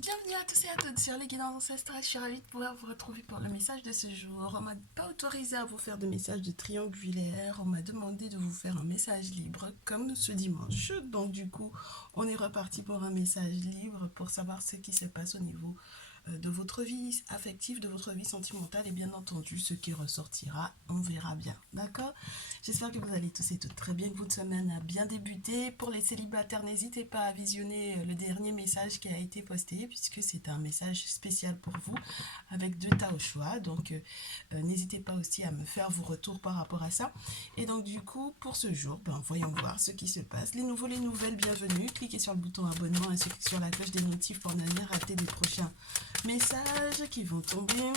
Bienvenue à tous et à toutes sur les guidances ancestrales. Je suis ravie de pouvoir vous retrouver pour le message de ce jour. On m'a pas autorisé à vous faire de message de triangulaire. On m'a demandé de vous faire un message libre comme ce dimanche. Donc du coup, on est reparti pour un message libre pour savoir ce qui se passe au niveau de votre vie affective, de votre vie sentimentale et bien entendu ce qui ressortira, on verra bien. D'accord? J'espère que vous allez tous et toutes très bien, que votre semaine a bien débuté. Pour les célibataires, n'hésitez pas à visionner le dernier message qui a été posté puisque c'est un message spécial pour vous avec 2 tas au choix. Donc n'hésitez pas aussi à me faire vos retours par rapport à ça. Et donc du coup, pour ce jour, voyons voir ce qui se passe. Les nouveaux, les nouvelles, bienvenue. Cliquez sur le bouton abonnement ainsi que sur la cloche des notifs pour ne rien rater des prochains messages qui vont tomber.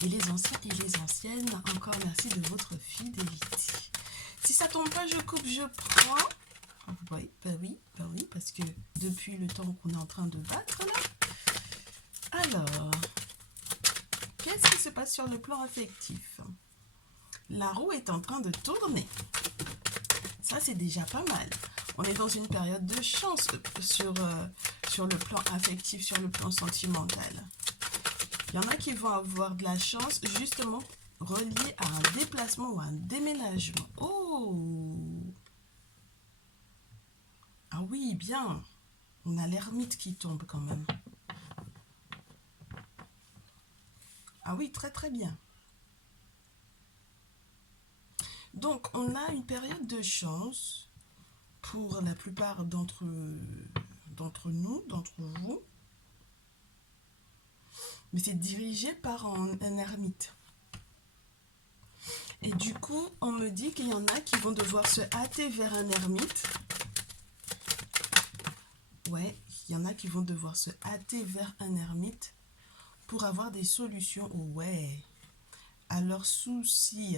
Et les anciens et les anciennes, encore merci de votre fidélité. Si ça tombe pas, je coupe, je prends. Oui, oui, parce que depuis le temps qu'on est en train de battre là. Alors, qu'est-ce qui se passe sur le plan affectif? La roue est en train de tourner. Ça, c'est déjà pas mal. On est dans une période de chance sur le plan affectif, sur le plan sentimental. Il y en a qui vont avoir de la chance justement relié à un déplacement ou à un déménagement. Oh! Ah oui, bien. On a l'ermite qui tombe quand même. Ah oui, très très bien. Donc, on a une période de chance pour la plupart d'entre nous, d'entre vous. Mais c'est dirigé par un ermite. Et du coup, on me dit qu'il y en a qui vont devoir se hâter vers un ermite. Ouais, il y en a qui vont devoir se hâter vers un ermite pour avoir des solutions, à leurs soucis.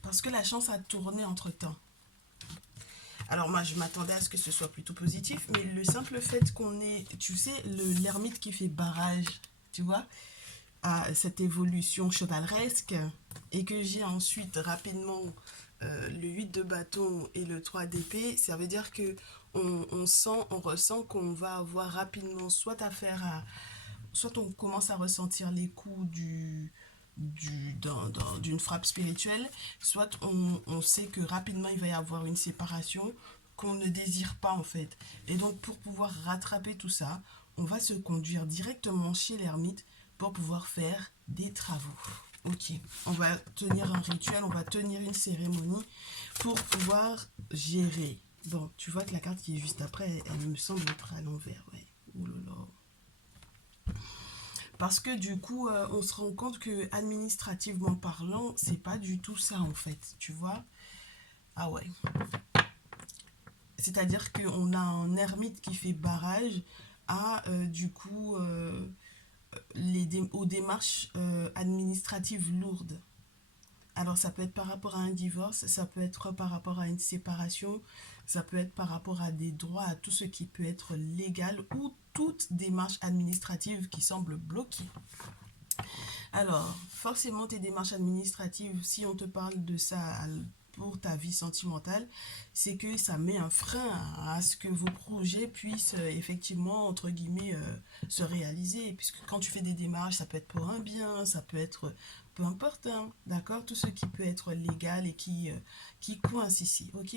Parce que la chance a tourné entre-temps. Alors moi, je m'attendais à ce que ce soit plutôt positif, mais le simple fait qu'on ait, tu sais, l'ermite qui fait barrage, tu vois, à cette évolution chevaleresque, et que j'ai ensuite rapidement le 8 de bâton et le 3 d'épée, ça veut dire que on ressent qu'on va avoir rapidement soit affaire à, soit on commence à ressentir les coups d'une frappe spirituelle, soit on sait que rapidement il va y avoir une séparation qu'on ne désire pas en fait. Et donc pour pouvoir rattraper tout ça, on va se conduire directement chez l'ermite pour pouvoir faire des travaux. Ok, on va tenir un rituel, on va tenir une cérémonie pour pouvoir gérer. Bon, tu vois que la carte qui est juste après, elle me semble être à l'envers, ouais. Ouh là là. Parce que du coup, on se rend compte que administrativement parlant, c'est pas du tout ça en fait, tu vois. Ah ouais. C'est-à-dire qu'on a un ermite qui fait barrage à du coup aux démarches administratives lourdes. Alors ça peut être par rapport à un divorce, ça peut être par rapport à une séparation, ça peut être par rapport à des droits, à tout ce qui peut être légal ou toute démarche administrative qui semble bloquée. Alors, forcément, tes démarches administratives, si on te parle de ça pour ta vie sentimentale, c'est que ça met un frein à ce que vos projets puissent effectivement, entre guillemets, se réaliser. Puisque quand tu fais des démarches, ça peut être pour un bien, ça peut être peu importe, hein, d'accord? Tout ce qui peut être légal et qui coince ici, ok?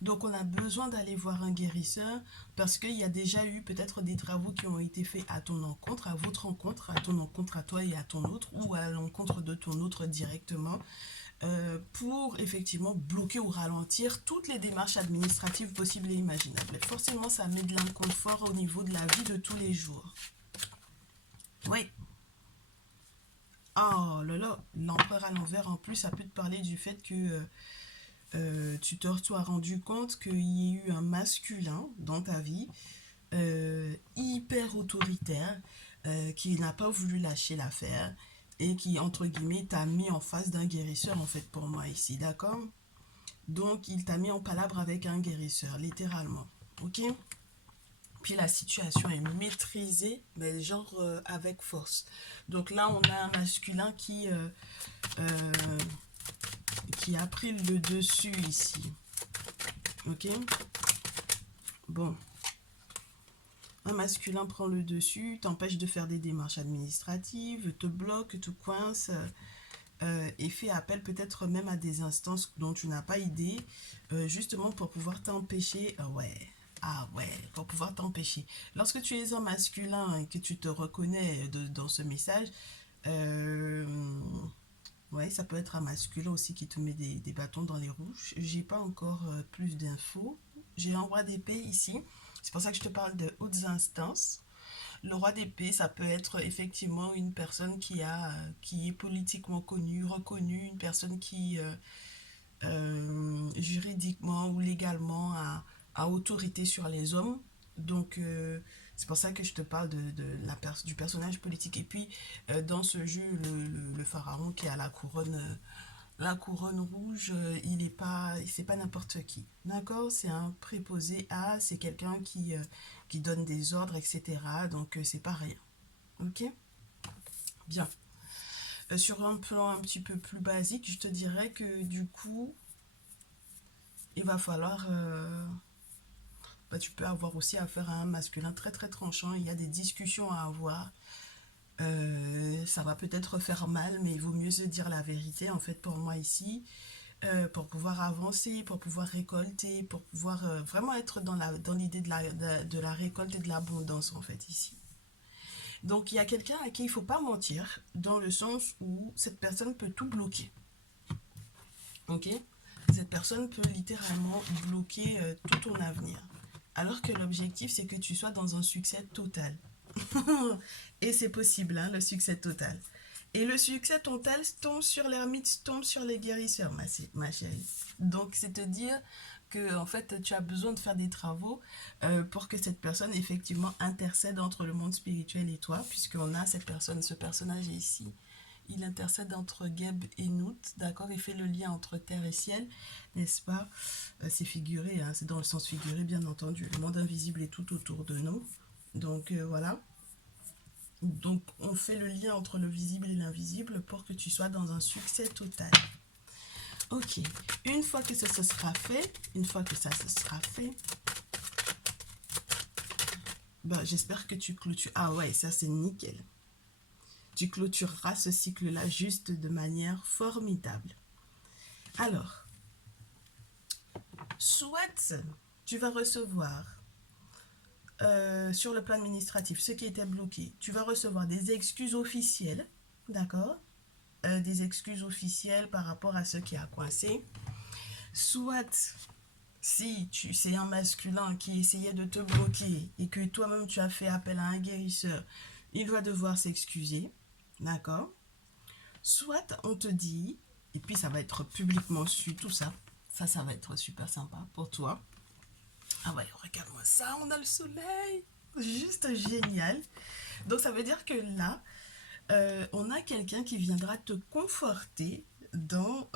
Donc, on a besoin d'aller voir un guérisseur parce qu'il y a déjà eu peut-être des travaux qui ont été faits à ton encontre, à votre encontre, à ton encontre à toi et à ton autre, ou à l'encontre de ton autre directement, pour effectivement bloquer ou ralentir toutes les démarches administratives possibles et imaginables. Et forcément, ça met de l'inconfort au niveau de la vie de tous les jours. Oui. Oh là là, l'empereur à l'envers, en plus, ça peut te parler du fait que tu te sois rendu compte qu'il y a eu un masculin dans ta vie, hyper autoritaire, qui n'a pas voulu lâcher l'affaire et qui, entre guillemets, t'a mis en face d'un guérisseur, en fait, pour moi ici, d'accord? Donc, il t'a mis en palabre avec un guérisseur, littéralement, ok? Puis la situation est maîtrisée, mais genre avec force. Donc là, on a un masculin qui a pris le dessus ici, ok? Bon. Un masculin prend le dessus, t'empêche de faire des démarches administratives, te bloque, te coince et fait appel peut-être même à des instances dont tu n'as pas idée, justement pour pouvoir t'empêcher. Pour pouvoir t'empêcher. Lorsque tu es un masculin et que tu te reconnais dans ce message, euh, ouais, ça peut être un masculin aussi qui te met des bâtons dans les roues. J'ai pas encore plus d'infos. J'ai un roi d'épée ici. C'est pour ça que je te parle de hautes instances. Le roi d'épée, ça peut être effectivement une personne qui est politiquement connue, reconnue, une personne qui juridiquement ou légalement a autorité sur les hommes. Donc c'est pour ça que je te parle du personnage politique. Et puis dans ce jeu, le pharaon qui a la couronne rouge, c'est pas n'importe qui. D'accord? C'est un préposé à, c'est quelqu'un qui donne des ordres, etc. Donc c'est pas rien. Ok? Bien. Sur un plan un petit peu plus basique, je te dirais que du coup, il va falloir. Tu peux avoir aussi affaire à un masculin très très tranchant. Il y a des discussions à avoir. Ça va peut-être faire mal, mais il vaut mieux se dire la vérité en fait pour moi ici. Pour pouvoir avancer, pour pouvoir récolter, pour pouvoir vraiment être dans l'idée de la récolte et de l'abondance en fait ici. Donc il y a quelqu'un à qui il ne faut pas mentir, dans le sens où cette personne peut tout bloquer. Ok? Cette personne peut littéralement bloquer tout ton avenir. Alors que l'objectif, c'est que tu sois dans un succès total. Et c'est possible, hein, le succès total. Et le succès total tombe sur l'ermite, tombe sur les guérisseurs, ma chérie. Donc, c'est te dire que en fait, tu as besoin de faire des travaux pour que cette personne, effectivement, intercède entre le monde spirituel et toi, puisqu'on a cette personne, ce personnage ici. Il intercède entre Geb et Nout, d'accord? Il fait le lien entre terre et ciel, n'est-ce pas? C'est figuré, hein, c'est dans le sens figuré, bien entendu. Le monde invisible est tout autour de nous. Donc, voilà. Donc, on fait le lien entre le visible et l'invisible pour que tu sois dans un succès total. Ok. Une fois que ça se sera fait, j'espère que tu clôtures. Ah ouais, ça c'est nickel. Tu clôtureras ce cycle-là juste de manière formidable. Alors, soit tu vas recevoir sur le plan administratif ce qui était bloqué, tu vas recevoir des excuses officielles, d'accord? Des excuses officielles par rapport à ce qui a coincé. Soit si c'est un masculin qui essayait de te bloquer et que toi-même tu as fait appel à un guérisseur, il va devoir s'excuser, d'accord? Soit on te dit, et puis ça va être publiquement su, tout ça, ça va être super sympa pour toi. Ah ouais, regarde-moi ça, on a le soleil, juste génial. Donc ça veut dire que là, on a quelqu'un qui viendra te conforter dans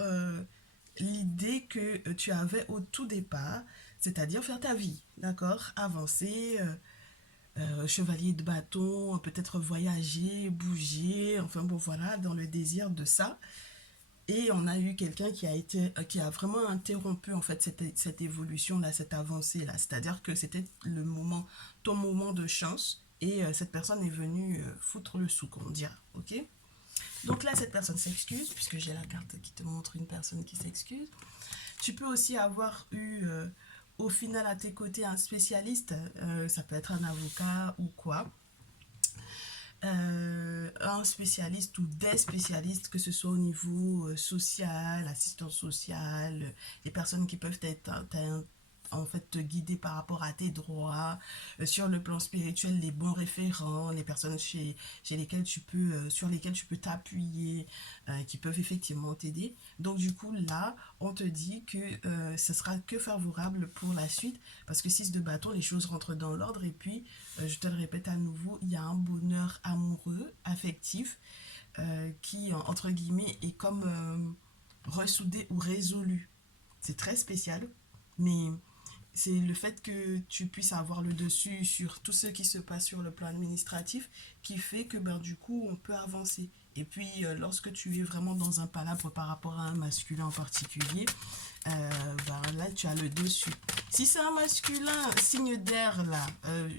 l'idée que tu avais au tout départ, c'est-à-dire faire ta vie, d'accord? Avancer, chevalier de bâton, peut-être voyager, bouger, enfin bon voilà, dans le désir de ça. Et on a eu quelqu'un qui a vraiment interrompu en fait cette évolution là, cette avancée là. C'est-à-dire que c'était ton moment de chance. Et cette personne est venue foutre le souk, on dira, ok? Donc là, cette personne s'excuse, puisque j'ai la carte qui te montre une personne qui s'excuse. Tu peux aussi avoir eu au final à tes côtés un spécialiste, ça peut être un avocat ou quoi, un spécialiste ou des spécialistes, que ce soit au niveau social, assistance sociale, les personnes qui peuvent être en fait te guider par rapport à tes droits, sur le plan spirituel, les bons référents, les personnes sur lesquelles tu peux t'appuyer, qui peuvent effectivement t'aider. Donc du coup là, on te dit que ce sera que favorable pour la suite, parce que 6 de bâton, les choses rentrent dans l'ordre, et puis je te le répète à nouveau, il y a un bonheur amoureux, affectif, qui entre guillemets est comme ressoudé ou résolu. C'est très spécial, mais c'est le fait que tu puisses avoir le dessus sur tout ce qui se passe sur le plan administratif qui fait que du coup on peut avancer. Et puis, lorsque tu es vraiment dans un palabre par rapport à un masculin en particulier, ben là, tu as le dessus. Si c'est un masculin, signe d'air, là,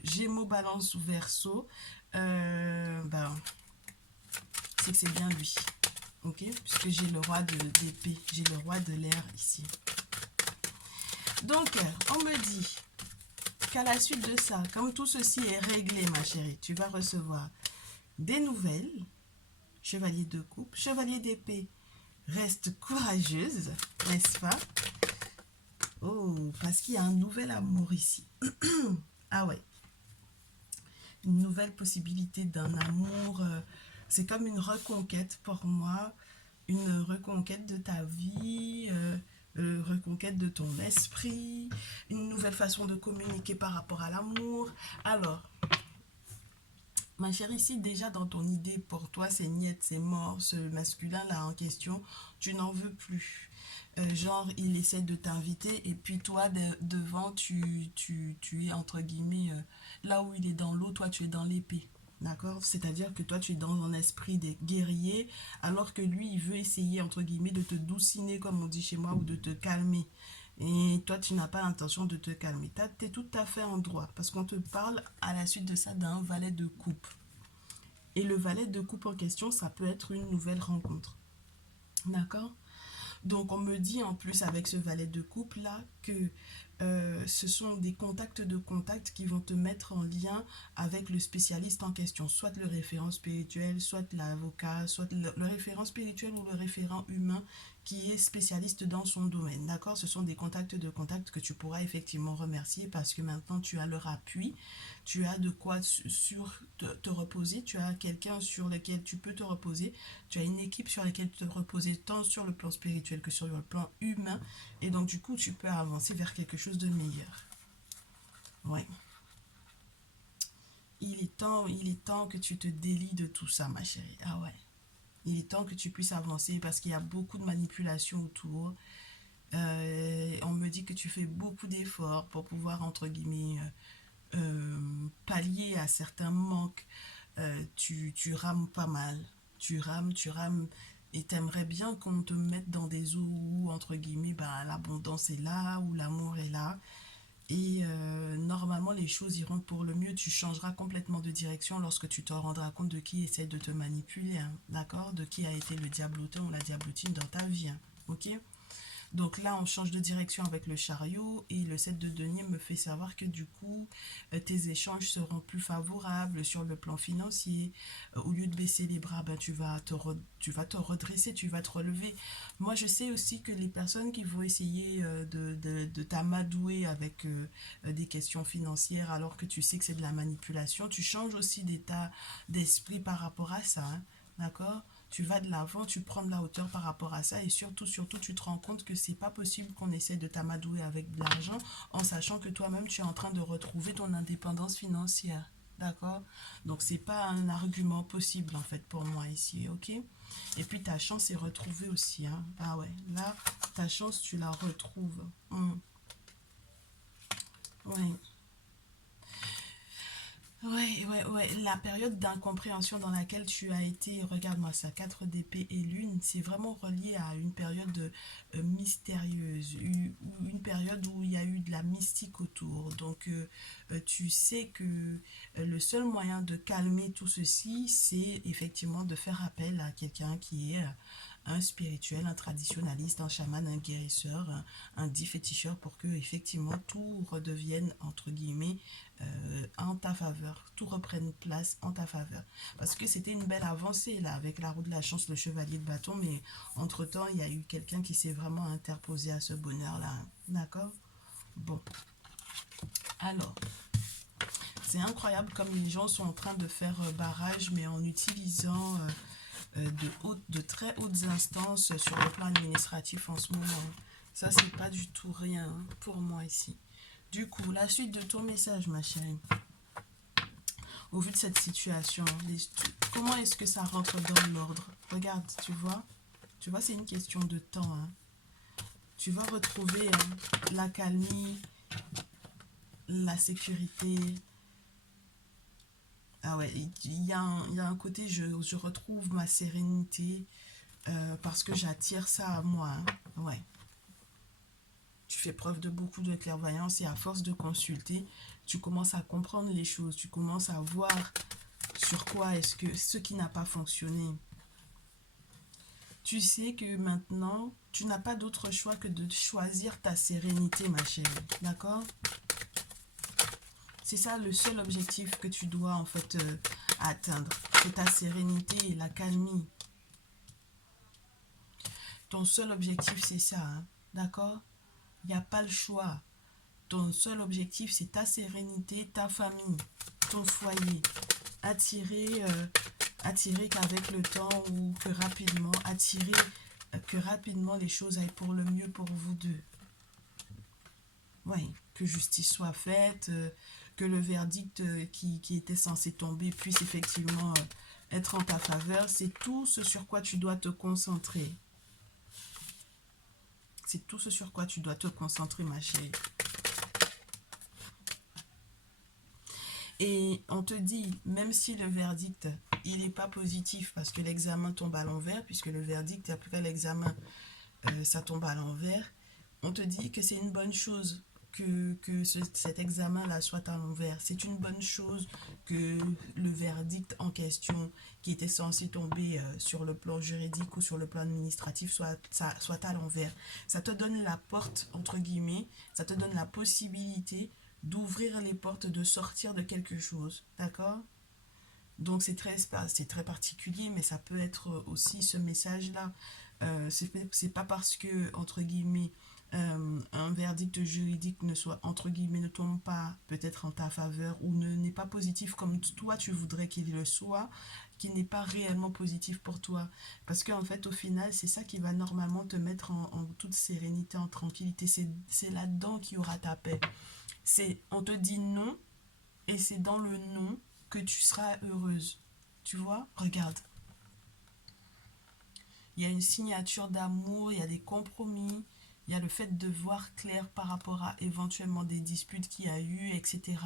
Gémeaux, Balance ou Verseau, ben, c'est que c'est bien lui. Ok? Puisque j'ai le roi d'épée, j'ai le roi de l'air ici. Donc, on me dit qu'à la suite de ça, comme tout ceci est réglé, ma chérie, tu vas recevoir des nouvelles. Chevalier de coupe, chevalier d'épée, reste courageuse, n'est-ce pas? Oh, parce qu'il y a un nouvel amour ici. Ah ouais, une nouvelle possibilité d'un amour. C'est comme une reconquête pour moi, une reconquête de ta vie, reconquête de ton esprit, une nouvelle façon de communiquer par rapport à l'amour. Alors, ma chérie, ici, déjà dans ton idée, pour toi, c'est niet, c'est mort, ce masculin-là en question, tu n'en veux plus. Genre, il essaie de t'inviter et puis toi, devant, tu es entre guillemets, là où il est dans l'eau, toi, tu es dans l'épée. D'accord? C'est-à-dire que toi, tu es dans un esprit des guerriers, alors que lui, il veut essayer, entre guillemets, de te douciner, comme on dit chez moi, ou de te calmer. Et toi, tu n'as pas l'intention de te calmer. Tu es tout à fait en droit, parce qu'on te parle à la suite de ça d'un valet de coupe. Et le valet de coupe en question, ça peut être une nouvelle rencontre. D'accord? Donc, on me dit en plus avec ce valet de coupe là que ce sont des contacts de contact qui vont te mettre en lien avec le spécialiste en question, soit le référent spirituel, soit l'avocat, soit le référent spirituel ou le référent humain qui est spécialiste dans son domaine. D'accord? Ce sont des contacts de contact que tu pourras effectivement remercier parce que maintenant tu as leur appui, tu as de quoi te reposer, tu as quelqu'un sur lequel tu peux te reposer, tu as une équipe sur laquelle te reposer tant sur le plan spirituel que sur le plan humain et donc du coup tu peux avancer vers quelque chose de meilleur. Ouais. Il est temps que tu te délies de tout ça, ma chérie. Ah ouais. Il est temps que tu puisses avancer parce qu'il y a beaucoup de manipulations autour. On me dit que tu fais beaucoup d'efforts pour pouvoir, entre guillemets, pallier à certains manques. Tu rames pas mal. Tu rames. Et t'aimerais bien qu'on te mette dans des eaux où, entre guillemets, bah, l'abondance est là, où l'amour est là. Et normalement, les choses iront pour le mieux. Tu changeras complètement de direction lorsque tu te rendras compte de qui essaie de te manipuler, hein, d'accord? De qui a été le diablotin ou la diablotine dans ta vie, hein, ok? Donc là, on change de direction avec le chariot et le 7 de denier me fait savoir que du coup, tes échanges seront plus favorables sur le plan financier. Au lieu de baisser les bras, ben, tu vas te redresser, tu vas te relever. Moi, je sais aussi que les personnes qui vont essayer de t'amadouer avec des questions financières alors que tu sais que c'est de la manipulation, tu changes aussi d'état d'esprit par rapport à ça, hein, d'accord? Tu vas de l'avant, tu prends de la hauteur par rapport à ça et surtout, tu te rends compte que c'est pas possible qu'on essaie de t'amadouer avec de l'argent en sachant que toi-même, tu es en train de retrouver ton indépendance financière. D'accord? Donc, c'est pas un argument possible en fait pour moi ici, ok? Et puis, ta chance est retrouvée aussi, hein? Ah ouais, là, ta chance, tu la retrouves. Ouais. Ouais, la période d'incompréhension dans laquelle tu as été, regarde-moi ça, 4 d'épée et lune, c'est vraiment relié à une période mystérieuse, une période où il y a eu de la mystique autour. Donc, tu sais que le seul moyen de calmer tout ceci, c'est effectivement de faire appel à quelqu'un qui est un spirituel, un traditionnaliste, un chaman, un guérisseur, un dit féticheur pour que effectivement tout redevienne entre guillemets en ta faveur, tout reprenne place en ta faveur. Parce que c'était une belle avancée là avec la roue de la chance, le chevalier de bâton, mais entre-temps, il y a eu quelqu'un qui s'est vraiment interposé à ce bonheur-là. D'accord? Bon, alors, c'est incroyable comme les gens sont en train de faire barrage, mais en utilisant de très hautes instances sur le plan administratif en ce moment. Ça, c'est pas du tout rien hein, pour moi ici. Du coup, la suite de ton message, ma chérie. Au vu de cette situation, comment est-ce que ça rentre dans l'ordre? Regarde, tu vois, c'est une question de temps. Hein. Tu vas retrouver la calmie, la sécurité, Ah ouais, il y a un côté, je retrouve ma sérénité parce que j'attire ça à moi, hein. Ouais, tu fais preuve de beaucoup de clairvoyance et à force de consulter, tu commences à comprendre les choses, tu commences à voir sur quoi est-ce que ce qui n'a pas fonctionné. Tu sais que maintenant, tu n'as pas d'autre choix que de choisir ta sérénité, ma chérie. D'accord? C'est ça le seul objectif que tu dois en fait atteindre. C'est ta sérénité et la calmie. Ton seul objectif, c'est ça. Hein. D'accord? Il n'y a pas le choix. Ton seul objectif, c'est ta sérénité, ta famille, ton foyer. Attirer qu'avec le temps ou que rapidement les choses aillent pour le mieux pour vous deux. Oui, que justice soit faite, que le verdict qui était censé tomber puisse effectivement être en ta faveur. C'est tout ce sur quoi tu dois te concentrer. C'est tout ce sur quoi tu dois te concentrer, ma chérie. Et on te dit, même si le verdict, il n'est pas positif parce que l'examen tombe à l'envers, puisque le verdict, après l'examen, ça tombe à l'envers, on te dit que c'est une bonne chose cet examen-là soit à l'envers. C'est une bonne chose que le verdict en question, qui était censé tomber sur le plan juridique ou sur le plan administratif, soit à l'envers. Ça te donne la porte, entre guillemets, ça te donne la possibilité d'ouvrir les portes, de sortir de quelque chose. D'accord? Donc c'est très particulier, mais ça peut être aussi ce message-là. C'est pas parce que, entre guillemets, un verdict juridique entre guillemets, ne tombe pas peut-être en ta faveur ou n'est pas positif comme toi tu voudrais qu'il le soit, qui n'est pas réellement positif pour toi. Parce qu'en fait, au final, c'est ça qui va normalement te mettre en toute sérénité, en tranquillité. C'est là-dedans qu'il y aura ta paix. On te dit non, et c'est dans le non que tu seras heureuse. Tu vois? Regarde. Il y a une signature d'amour, il y a des compromis, il y a le fait de voir clair par rapport à éventuellement des disputes qu'il y a eu, etc.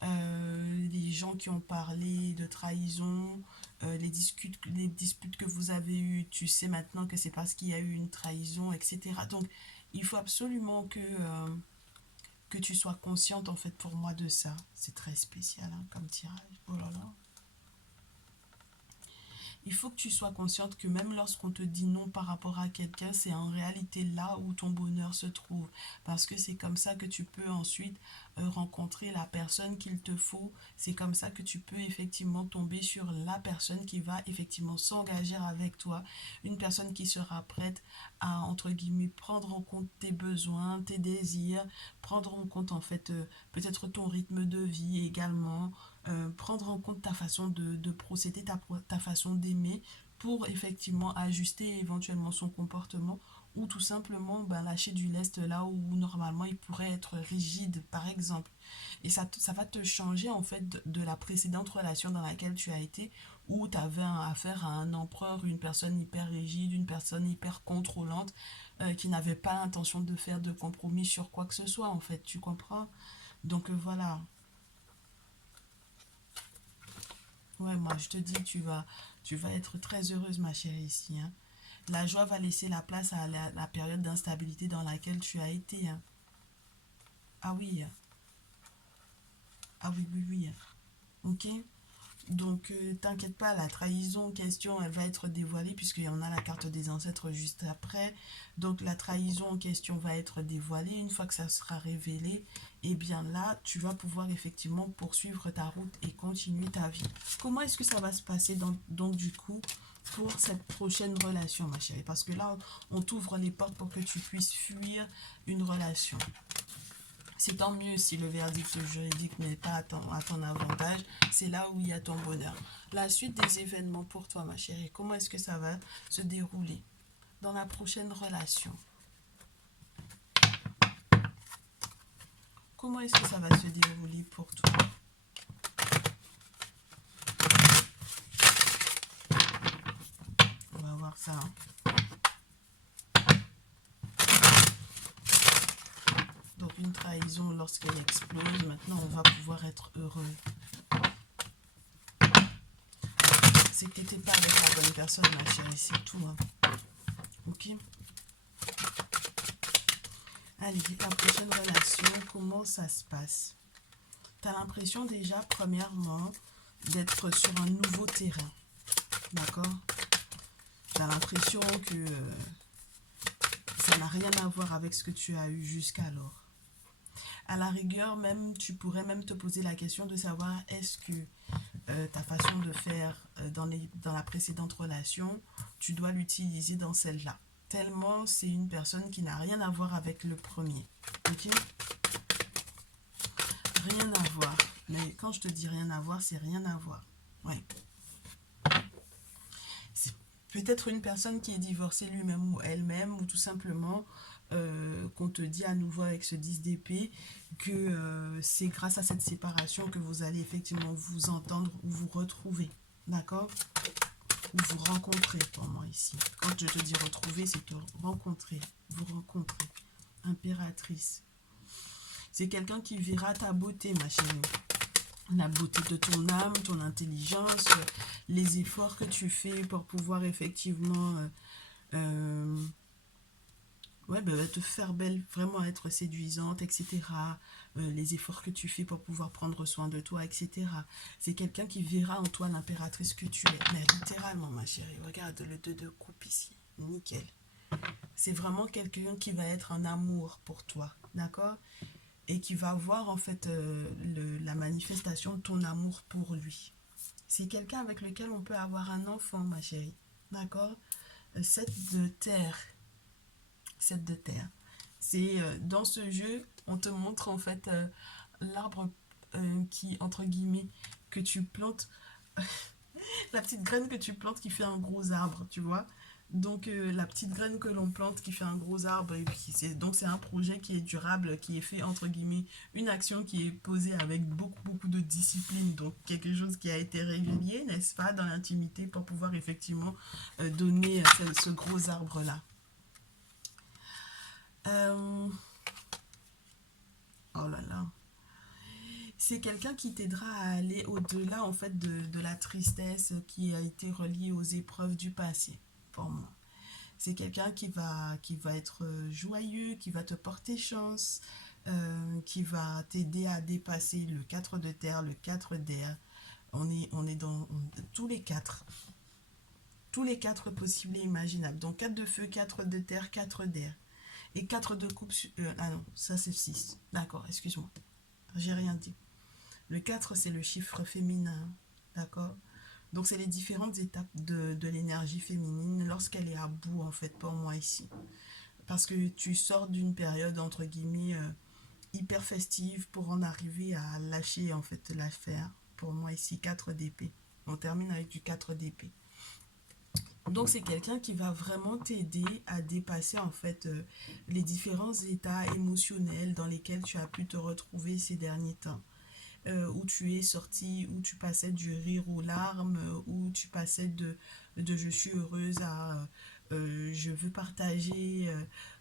Les gens qui ont parlé de trahison, les disputes que vous avez eues, tu sais maintenant que c'est parce qu'il y a eu une trahison, etc. Donc, il faut absolument que tu sois consciente en fait pour moi de ça. C'est très spécial hein, comme tirage. Oh là là. Il faut que tu sois consciente que même lorsqu'on te dit non par rapport à quelqu'un, c'est en réalité là où ton bonheur se trouve. Parce que c'est comme ça que tu peux ensuite rencontrer la personne qu'il te faut. C'est comme ça que tu peux effectivement tomber sur la personne qui va effectivement s'engager avec toi. Une personne qui sera prête à, entre guillemets, prendre en compte tes besoins, tes désirs, prendre en compte en fait peut-être ton rythme de vie également, prendre en compte ta façon de procéder, ta façon d'aimer pour effectivement ajuster éventuellement son comportement ou tout simplement ben, lâcher du lest là où normalement il pourrait être rigide par exemple. Et ça va te changer en fait de la précédente relation dans laquelle tu as été où tu avais affaire à un empereur, une personne hyper rigide, une personne hyper contrôlante qui n'avait pas l'intention de faire de compromis sur quoi que ce soit en fait, tu comprends? Donc voilà. Ouais, moi je te dis, tu vas être très heureuse, ma chérie, ici. Hein. La joie va laisser la place à la période d'instabilité dans laquelle tu as été. Hein. Ah oui, ah oui, oui, oui. Ok? Donc, t'inquiète pas, la trahison en question, elle va être dévoilée puisqu'il y en a la carte des ancêtres juste après. Donc, la trahison en question va être dévoilée. Une fois que ça sera révélé, et bien là, tu vas pouvoir effectivement poursuivre ta route et continuer ta vie. Comment est-ce que ça va se passer donc du coup pour cette prochaine relation, ma chérie? Parce que là, on t'ouvre les portes pour que tu puisses fuir une relation. C'est tant mieux si le verdict juridique n'est pas à ton avantage. C'est là où il y a ton bonheur. La suite des événements pour toi, ma chérie, comment est-ce que ça va se dérouler dans la prochaine relation? Comment est-ce que ça va se dérouler pour toi? On va voir ça. Hein. Donc une trahison lorsqu'elle explose, maintenant on va pouvoir être heureux. c'est que tu n'étais pas avec la bonne personne, ma chérie, c'est tout. Hein. Ok. Allez, la prochaine relation, comment ça se passe? Tu as l'impression déjà, premièrement, d'être sur un nouveau terrain. D'accord? Tu as l'impression que ça n'a rien à voir avec ce que tu as eu jusqu'alors. À la rigueur, même, tu pourrais même te poser la question de savoir est-ce que ta façon de faire dans la précédente relation, tu dois l'utiliser dans celle-là. Tellement c'est une personne qui n'a rien à voir avec le premier. Ok? Rien à voir. Mais quand je te dis rien à voir, c'est rien à voir. Ouais. C'est peut-être une personne qui est divorcée lui-même ou elle-même, ou tout simplement qu'on te dit à nouveau avec ce 10 d'épée que c'est grâce à cette séparation que vous allez effectivement vous entendre ou vous retrouver. D'accord? Ou vous rencontrer pour moi ici. Quand je te dis retrouver, c'est te rencontrer. Vous rencontrer. Impératrice. C'est quelqu'un qui verra ta beauté, ma chérie. La beauté de ton âme, ton intelligence, les efforts que tu fais pour pouvoir effectivement te faire belle, vraiment être séduisante, etc. Les efforts que tu fais pour pouvoir prendre soin de toi, etc. C'est quelqu'un qui verra en toi l'impératrice que tu es. Mais littéralement, ma chérie, regarde le 2 de coupe ici. Nickel. C'est vraiment quelqu'un qui va être un amour pour toi, d'accord? Et qui va voir en fait la manifestation de ton amour pour lui. C'est quelqu'un avec lequel on peut avoir un enfant, ma chérie, d'accord? 7 de terre. 7 de terre. C'est dans ce jeu, on te montre en fait l'arbre qui, entre guillemets, que tu plantes, la petite graine que tu plantes qui fait un gros arbre, tu vois. Donc la petite graine que l'on plante qui fait un gros arbre, et puis c'est un projet qui est durable, qui est fait entre guillemets, une action qui est posée avec beaucoup de discipline, donc quelque chose qui a été régulier, n'est-ce pas, dans l'intimité pour pouvoir effectivement donner ce gros arbre là. Oh là là. C'est quelqu'un qui t'aidera à aller au-delà en fait de la tristesse qui a été reliée aux épreuves du passé, pour moi. C'est quelqu'un qui va être joyeux, qui va te porter chance, qui va t'aider à dépasser le 4 de terre, le 4 d'air. On est dans tous les 4. Tous les 4 possibles et imaginables. Donc 4 de feu, 4 de terre, 4 d'air. Et 4 de coupe... ah non, ça c'est 6. D'accord, excuse-moi. J'ai rien dit. Le 4, c'est le chiffre féminin. D'accord? Donc, c'est les différentes étapes de l'énergie féminine lorsqu'elle est à bout, en fait, pour moi ici. Parce que tu sors d'une période, entre guillemets, hyper festive pour en arriver à lâcher, en fait, l'affaire. Pour moi ici, 4 d'épée. On termine avec du 4 d'épée. Donc, c'est quelqu'un qui va vraiment t'aider à dépasser, en fait, les différents états émotionnels dans lesquels tu as pu te retrouver ces derniers temps. Où tu es sorti, où tu passais du rire aux larmes, où tu passais de je suis heureuse à je veux partager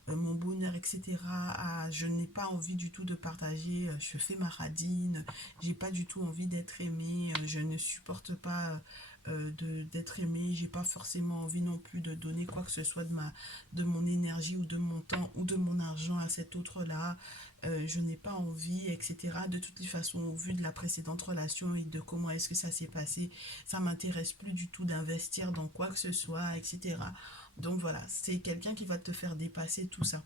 mon bonheur, etc. à je n'ai pas envie du tout de partager, je fais ma radine, j'ai pas du tout envie d'être aimée, je ne supporte pas d'être aimée, j'ai pas forcément envie non plus de donner quoi que ce soit de mon énergie ou de mon temps ou de mon argent à cet autre là, je n'ai pas envie, etc. De toutes les façons, au vu de la précédente relation et de comment est-ce que ça s'est passé, ça m'intéresse plus du tout d'investir dans quoi que ce soit, etc. Donc voilà, c'est quelqu'un qui va te faire dépasser tout ça.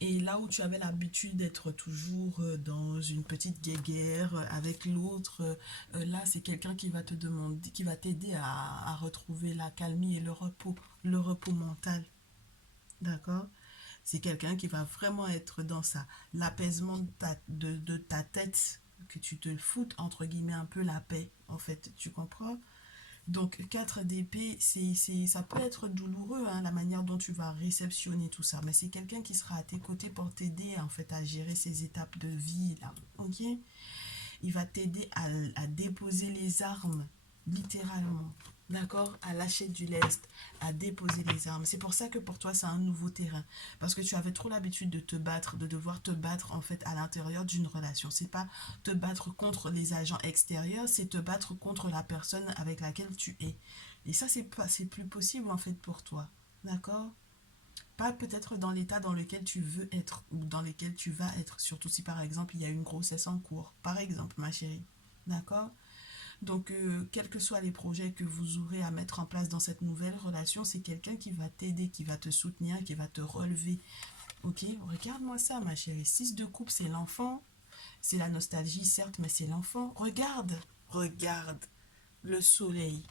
Et là où tu avais l'habitude d'être toujours dans une petite guéguerre avec l'autre, là c'est quelqu'un qui va te demander, qui va t'aider à retrouver la calmie et le repos mental. D'accord? C'est quelqu'un qui va vraiment être dans ça. L'apaisement de ta tête, que tu te foutes entre guillemets un peu la paix, en fait, tu comprends? Donc 4 d'épée, ça peut être douloureux, hein, la manière dont tu vas réceptionner tout ça, mais c'est quelqu'un qui sera à tes côtés pour t'aider en fait à gérer ces étapes de vie là, ok? Il va t'aider à déposer les armes, littéralement. d'accord, à lâcher du lest, à déposer les armes. C'est pour ça que pour toi, c'est un nouveau terrain. Parce que tu avais trop l'habitude de te battre, de devoir te battre en fait à l'intérieur d'une relation. C'est pas te battre contre les agents extérieurs, c'est te battre contre la personne avec laquelle tu es. Et ça, c'est plus possible en fait pour toi. D'accord? Pas peut-être dans l'état dans lequel tu veux être ou dans lequel tu vas être. Surtout si par exemple il y a une grossesse en cours. Par exemple, ma chérie. D'accord? Donc, quels que soient les projets que vous aurez à mettre en place dans cette nouvelle relation, c'est quelqu'un qui va t'aider, qui va te soutenir, qui va te relever. Ok, regarde-moi ça, ma chérie. 6 de coupe, c'est l'enfant. C'est la nostalgie, certes, mais c'est l'enfant. Regarde, regarde le soleil.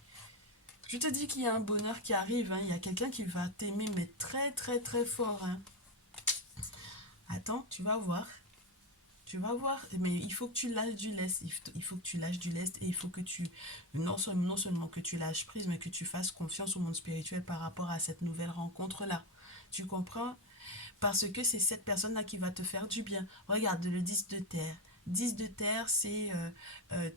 Je te dis qu'il y a un bonheur qui arrive. Hein. Il y a quelqu'un qui va t'aimer, mais très, très, très fort. Hein. Attends, tu vas voir. Tu vas voir, mais il faut que tu lâches du lest. Il faut que tu lâches du lest et il faut que tu, non seulement que tu lâches prise, mais que tu fasses confiance au monde spirituel par rapport à cette nouvelle rencontre-là. Tu comprends? Parce que c'est cette personne-là qui va te faire du bien. Regarde, le 10 de terre. 10 de terre, c'est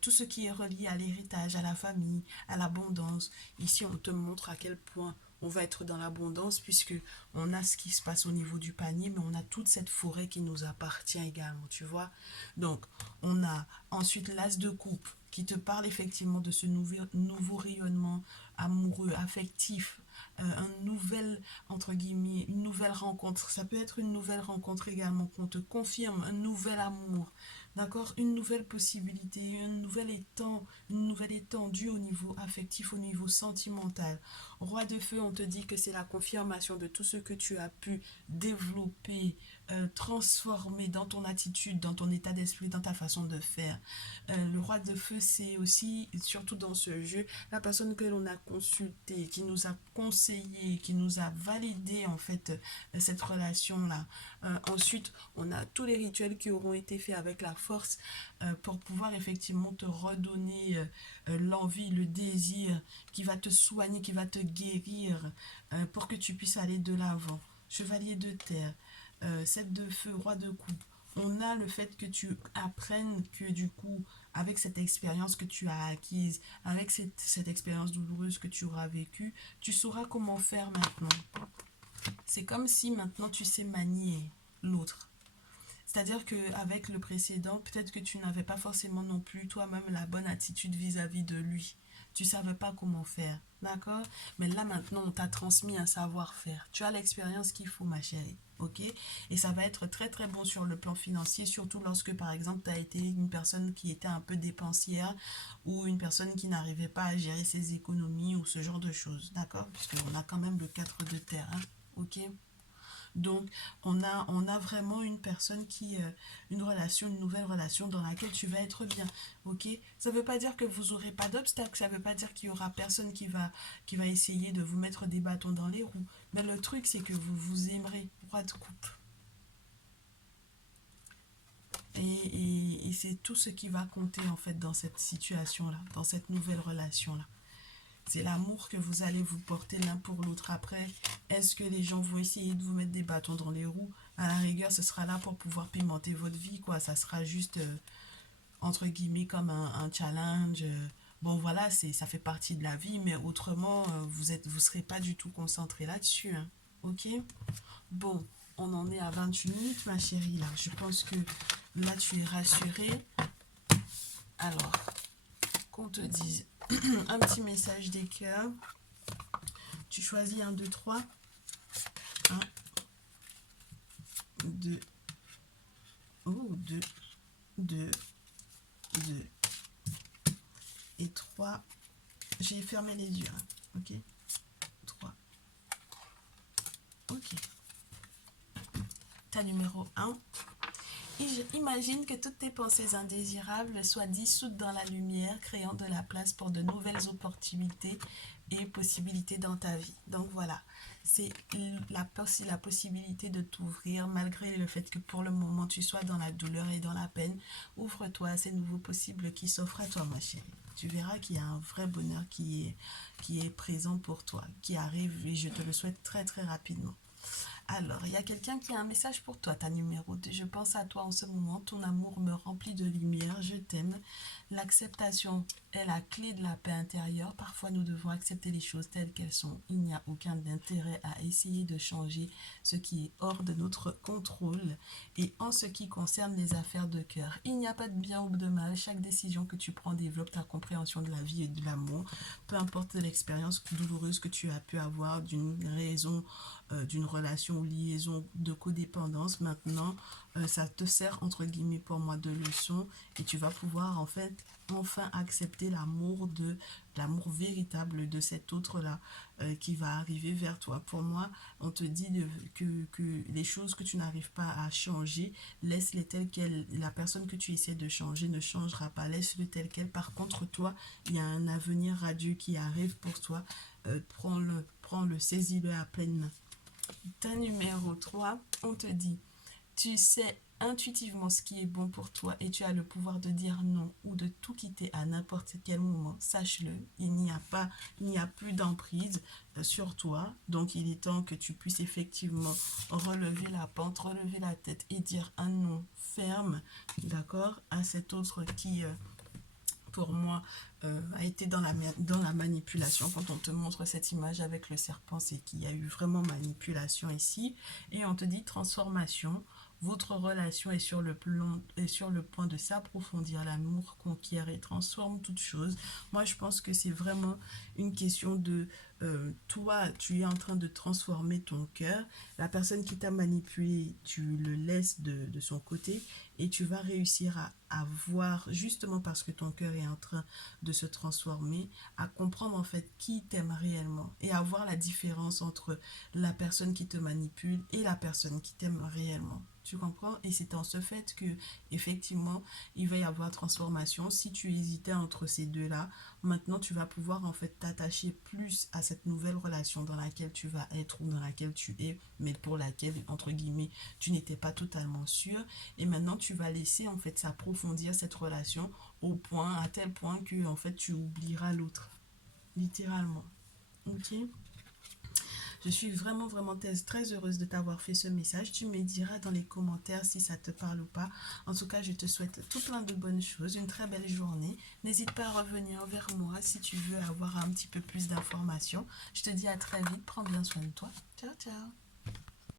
tout ce qui est relié à l'héritage, à la famille, à l'abondance. Ici, on te montre à quel point on va être dans l'abondance puisque on a ce qui se passe au niveau du panier, mais on a toute cette forêt qui nous appartient également, tu vois. Donc, on a ensuite l'as de coupe qui te parle effectivement de ce nouveau rayonnement amoureux, affectif, un nouvel, entre guillemets, une nouvelle rencontre. Ça peut être une nouvelle rencontre également, qu'on te confirme un nouvel amour, d'accord, une nouvelle possibilité, une nouvelle étendue au niveau affectif, au niveau sentimental. Roi de feu, on te dit que c'est la confirmation de tout ce que tu as pu développer, transformer dans ton attitude, dans ton état d'esprit, dans ta façon de faire. Le roi de feu, c'est aussi, surtout dans ce jeu, la personne que l'on a consultée, qui nous a conseillé, qui nous a validé en fait cette relation-là. Ensuite, on a tous les rituels qui auront été faits avec la force pour pouvoir effectivement te redonner l'envie, le désir, qui va te soigner, qui va te guérir pour que tu puisses aller de l'avant. Chevalier de terre, 7 de feu, roi de coupe. On a le fait que tu apprennes que du coup, avec cette expérience que tu as acquise, avec cette expérience douloureuse que tu auras vécue, tu sauras comment faire maintenant. C'est comme si maintenant tu sais manier l'autre. C'est-à-dire qu'avec le précédent, peut-être que tu n'avais pas forcément non plus toi-même la bonne attitude vis-à-vis de lui. Tu ne savais pas comment faire, d'accord? Mais là maintenant, on t'a transmis un savoir-faire. Tu as l'expérience qu'il faut, ma chérie, ok? Et ça va être très très bon sur le plan financier, surtout lorsque par exemple, tu as été une personne qui était un peu dépensière ou une personne qui n'arrivait pas à gérer ses économies ou ce genre de choses, d'accord? Puisqu'on a quand même le 4 de terre, hein, ok? Donc, on a vraiment une personne qui, une relation, une nouvelle relation dans laquelle tu vas être bien, ok? Ça ne veut pas dire que vous n'aurez pas d'obstacles, ça ne veut pas dire qu'il y aura personne qui va essayer de vous mettre des bâtons dans les roues. Mais le truc, c'est que vous vous aimerez, roi de coupe. Et c'est tout ce qui va compter en fait dans cette situation-là, dans cette nouvelle relation-là. C'est l'amour que vous allez vous porter l'un pour l'autre après. Est-ce que les gens vont essayer de vous mettre des bâtons dans les roues? À la rigueur, ce sera là pour pouvoir pimenter votre vie, quoi. Ça sera juste, entre guillemets, comme un challenge. Bon, voilà, ça fait partie de la vie, mais autrement, vous serez pas du tout concentré là-dessus, hein. Ok? Bon, on en est à 28 minutes, ma chérie, là. Je pense que là, tu es rassurée. Alors, qu'on te dise un petit message des cœurs. Tu choisis 1, 2, 3. 1, 2, oh, 2, 2, 2 et 3. J'ai fermé les yeux, hein. Ok, 3. Ok. Ta numéro 1. Imagine que toutes tes pensées indésirables soient dissoutes dans la lumière, créant de la place pour de nouvelles opportunités et possibilités dans ta vie. Donc voilà, c'est la possibilité de t'ouvrir malgré le fait que pour le moment tu sois dans la douleur et dans la peine. Ouvre-toi à ces nouveaux possibles qui s'offrent à toi, ma chérie. Tu verras qu'il y a un vrai bonheur qui est présent pour toi, qui arrive et je te le souhaite très très rapidement. Alors, il y a quelqu'un qui a un message pour toi, ta numéro 2. Je pense à toi en ce moment, ton amour me remplit de lumière, je t'aime. L'acceptation est la clé de la paix intérieure. Parfois, nous devons accepter les choses telles qu'elles sont. Il n'y a aucun intérêt à essayer de changer ce qui est hors de notre contrôle. Et en ce qui concerne les affaires de cœur, il n'y a pas de bien ou de mal. Chaque décision que tu prends développe ta compréhension de la vie et de l'amour. Peu importe l'expérience douloureuse que tu as pu avoir d'une raison, d'une relation ou liaison de codépendance, maintenant, ça te sert entre guillemets pour moi de leçon et tu vas pouvoir en fait enfin accepter l'amour véritable de cet autre là qui va arriver vers toi. Pour moi, on te dit que les choses que tu n'arrives pas à changer, laisse-les telles quelles. La personne que tu essaies de changer ne changera pas, laisse-le tel quel. Par contre, toi, il y a un avenir radieux qui arrive pour toi. Prends-le, saisis-le à pleine main. Ta numéro 3, on te dit, tu sais intuitivement ce qui est bon pour toi et tu as le pouvoir de dire non ou de tout quitter à n'importe quel moment. Sache-le, il n'y a plus d'emprise sur toi. Donc il est temps que tu puisses effectivement relever la pente, relever la tête et dire un non ferme, d'accord, à cet autre qui pour moi, a été dans la manipulation. Quand on te montre cette image avec le serpent, c'est qu'il y a eu vraiment manipulation ici. Et on te dit transformation. Votre relation est sur le point de s'approfondir. L'amour conquiert et transforme toute chose. Moi, je pense que c'est vraiment une question de toi, tu es en train de transformer ton cœur. La personne qui t'a manipulé, tu le laisses de son côté et tu vas réussir à voir, justement parce que ton cœur est en train de se transformer, à comprendre en fait qui t'aime réellement et à voir la différence entre la personne qui te manipule et la personne qui t'aime réellement. Tu comprends? Et c'est en ce fait que, effectivement, il va y avoir transformation. Si tu hésitais entre ces deux-là, maintenant tu vas pouvoir en fait t'attacher plus à cette nouvelle relation dans laquelle tu vas être ou dans laquelle tu es, mais pour laquelle, entre guillemets, tu n'étais pas totalement sûr. Et maintenant, tu vas laisser en fait s'approfondir cette relation à tel point que en fait tu oublieras l'autre, littéralement. Ok? Je suis vraiment, vraiment très heureuse de t'avoir fait ce message. Tu me diras dans les commentaires si ça te parle ou pas. En tout cas, je te souhaite tout plein de bonnes choses, une très belle journée. N'hésite pas à revenir vers moi si tu veux avoir un petit peu plus d'informations. Je te dis à très vite. Prends bien soin de toi. Ciao, ciao.